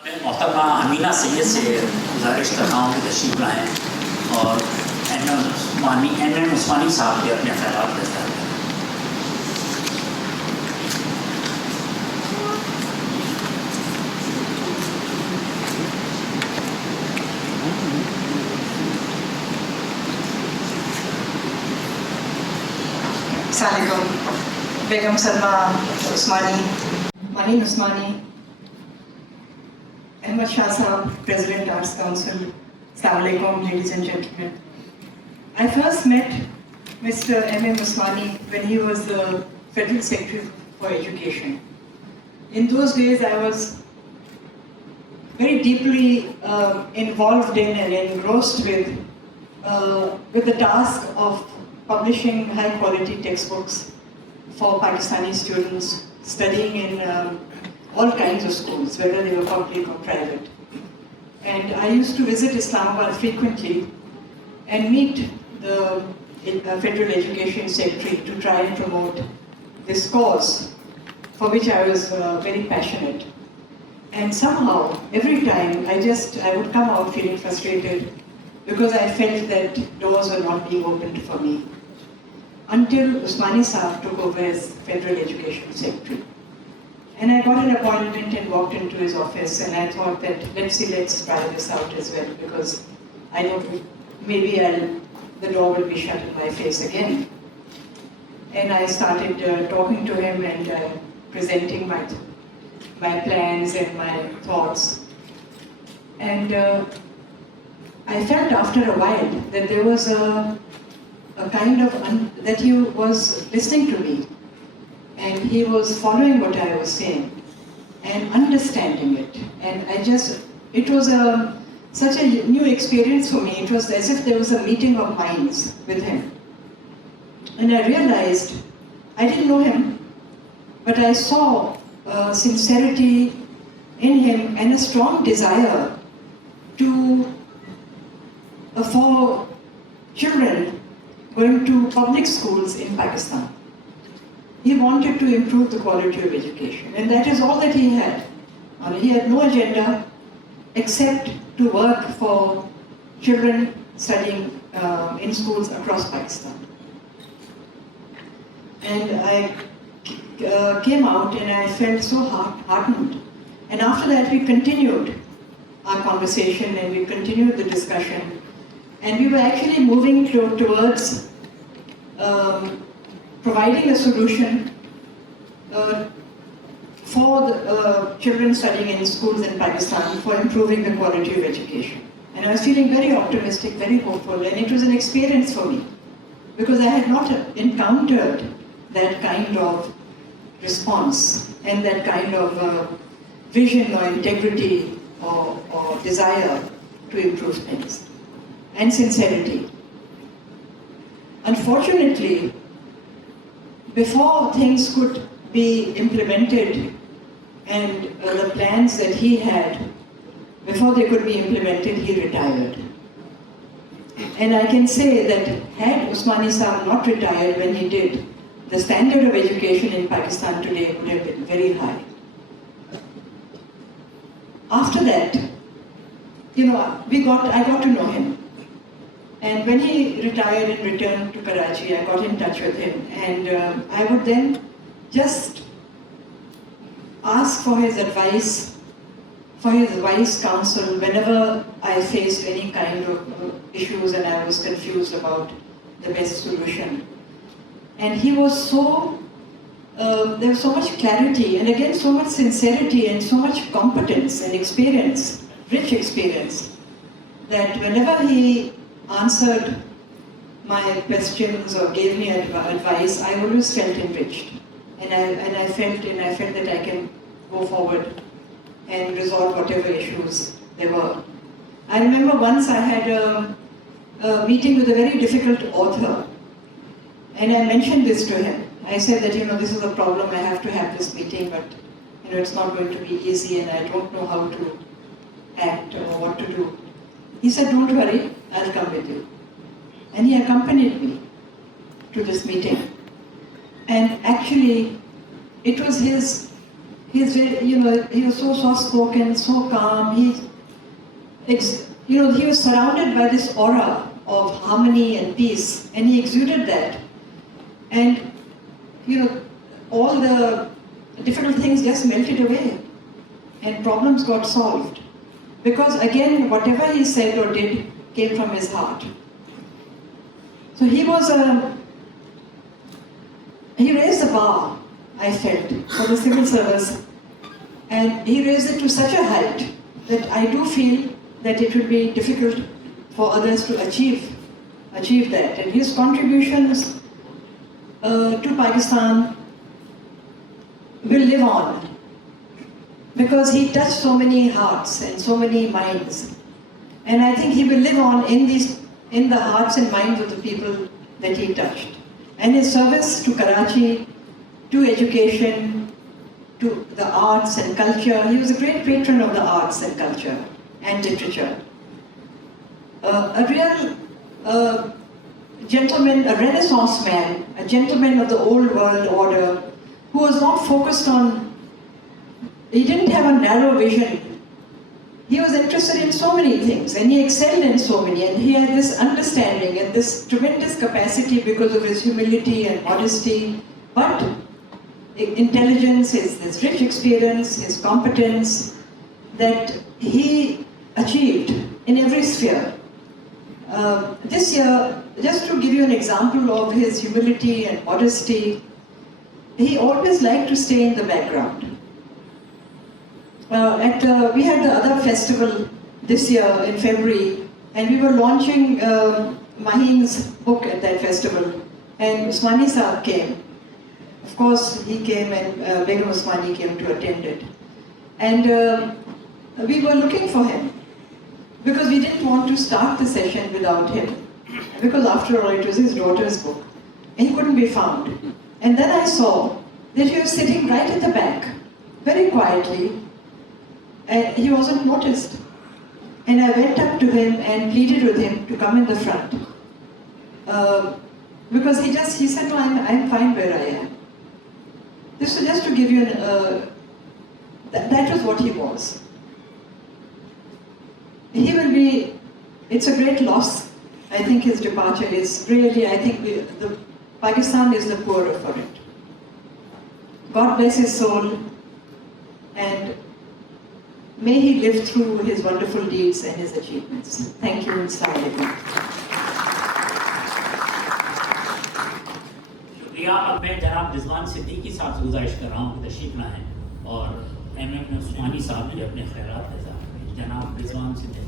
मोहतरमा अमीना सैयद से गुजारिश कर रहा हूँ कि तशरीफ लाएँ और एम उस्मानी साहब के अपने ख्यालात देता है। Assalamualaikum. Begum Salma Usmani, Ameena Usmani, Ahmad Shah Sahab, President Arts Council. Assalamualaikum, ladies and gentlemen. I first met Mr. M.M. Usmani when he was the Federal Secretary for Education. In those days, I was very deeply involved in and engrossed with the task of publishing high-quality textbooks for Pakistani students studying in all kinds of schools, whether they were public or private. And I used to visit Islamabad frequently and meet the Federal Education Secretary to try and promote this cause, for which I was very passionate. And somehow, every time, I would come out feeling frustrated because I felt that doors were not being opened for me. Until Usmani Sahab took over as Federal Education Secretary. And I got an appointment and walked into his office, and I thought that let's try this out as well, because I know maybe the door will be shut in my face again. And I started talking to him and presenting my plans and my thoughts. And I felt after a while that there was a kind of, that he was listening to me, and he was following what I was saying and understanding it. And it was such a new experience for me. It was as if there was a meeting of minds with him. And I realized, I didn't know him, but I saw sincerity in him and a strong desire for children going to public schools in Pakistan. He wanted to improve the quality of education, and that is all that he had. He had no agenda except to work for children studying in schools across Pakistan. And I came out and I felt so heartened. And after that we continued our conversation and we continued the discussion. And we were actually moving towards providing a solution for the children studying in schools in Pakistan for improving the quality of education. And I was feeling very optimistic, very hopeful, and it was an experience for me because I had not encountered that kind of response and that kind of vision or integrity or desire to improve things. And sincerity. Unfortunately, before things could be implemented and the plans that he had, before they could be implemented, he retired. And I can say that had Usmani Sahab not retired when he did, the standard of education in Pakistan today would have been very high. After that, I got to know him. And when he retired and returned to Karachi, I got in touch with him, and I would then just ask for his advice, for his wise counsel whenever I faced any kind of issues and I was confused about the best solution. And he was there was so much clarity and again so much sincerity and so much competence and experience, rich experience, that whenever he answered my questions or gave me advice, I always felt enriched, and I felt that I can go forward and resolve whatever issues there were. I remember once I had a meeting with a very difficult author, and I mentioned this to him. I said that this is a problem, I have to have this meeting, but it's not going to be easy, and I don't know how to act or what to do. He said, "Don't worry, I'll come with you." And he accompanied me to this meeting. And actually, it was his He's very, he was so soft-spoken, so calm. He was surrounded by this aura of harmony and peace, and he exuded that. And, all the difficult things just melted away, and problems got solved. Because again, whatever he said or did came from his heart. So he raised the bar, I felt, for the civil service, and he raised it to such a height that I do feel that it will be difficult for others to achieve that. And his contributions to Pakistan will live on, because he touched so many hearts and so many minds. And I think he will live on in the hearts and minds of the people that he touched. And his service to Karachi, to education, to the arts and culture. He was a great patron of the arts and culture and literature. A real gentleman, a Renaissance man, a gentleman of the old world order, who was not focused on, he didn't have a narrow vision. He was interested in so many things, and he excelled in so many, and he had this understanding and this tremendous capacity because of his humility and modesty, but intelligence, his rich experience, his competence, that he achieved in every sphere. This year, just to give you an example of his humility and modesty, he always liked to stay in the background. We had the other festival this year in February, and we were launching Maheen's book at that festival, and Usmani Saab came. Of course, he came, and Begum Usmani came to attend it. And we were looking for him, because we didn't want to start the session without him, because after all, it was his daughter's book, and he couldn't be found. And then I saw that he was sitting right at the back, very quietly, and he wasn't noticed. And I went up to him and pleaded with him to come in the front. Because he said, no, I'm fine where I am. This was just to give you that was what he was. He will be, it's a great loss. I think his departure is really, Pakistan is the poorer for it. God bless his soul, and may he live through his wonderful deeds and his achievements. Thank you, and Assalamu alaikum. शुक्रिया। अब मैं जनाब रिजवान सिद्दीकी साहब से गुजारिश कर रहा हूँ कि तशरीफ लाएं और एमएम उस्मानी साहब भी अपने ख्यालात के साथ जनाब रिजवान सिद्दीकी